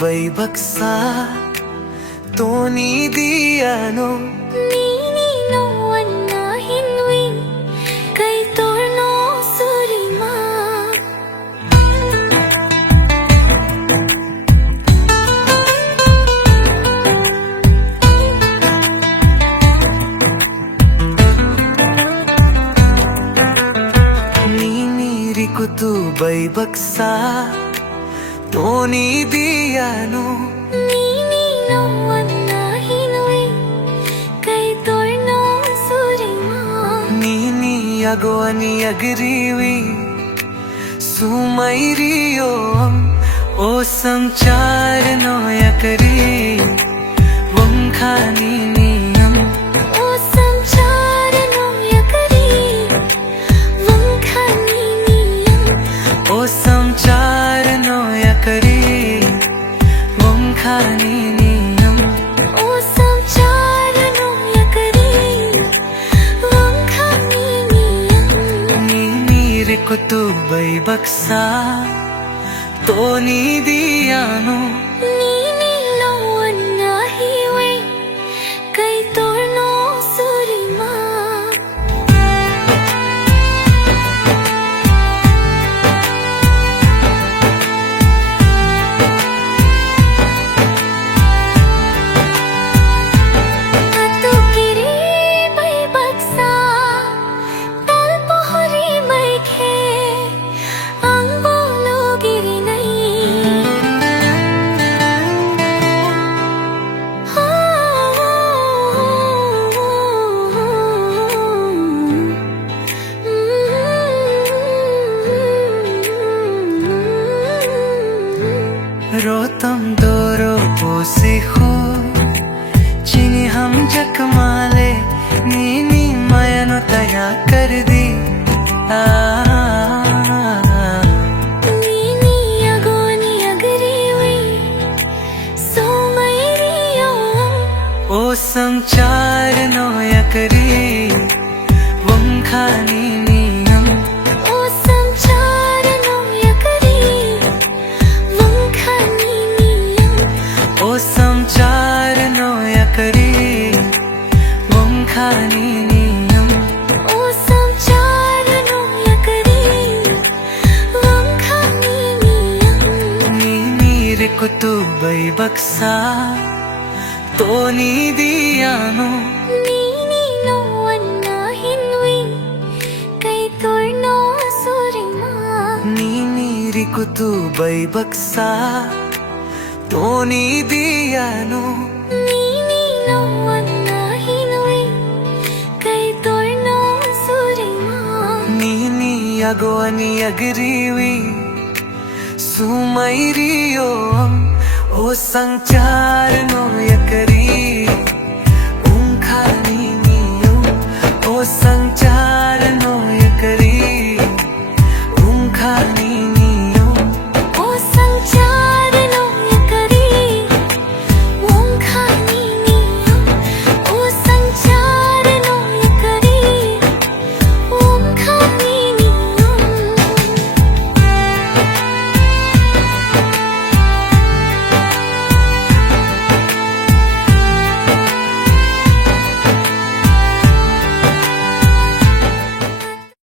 bai baksa toni diano Nini no anna hinwi kai torno surima Nini rikutu bai baksa toni diano Nini no anna hinwi kai torno surima Nini agoani agriwi sumairiyo o samchar no yakari wamkhani niyam O samchar no yakari wamkhani niyam o samchar no yakari wamkhani niyam O samchar no yakari wamkhani niyam Nini rikutu bai baksa toni diano Nini no anna hiwi kai torno surima Atu kiri bai baksa tal pohori mai khe ang bolo giri nai रोतम दोरो पोसी हो चीनी हम जकमाले नीनी मयनो तया कर दी Nini agoni agriwi so mairiyo ओ समचार no yakari वमखानी नियम O samchar no yakari wamkhani niyam ओ समचार नो yakari वमखानी नियम O samchar no yakari wamkhani niyam नीनी रिकुतु bai baksa toni diano Nini no anna hinwi kai torno surima Nini rikutu bai baksa toni diano Nini no anna hinwi kai torno surima Nini agoani agriwi sumairiyo o sangchar no yakari umkhani niyo o sangchar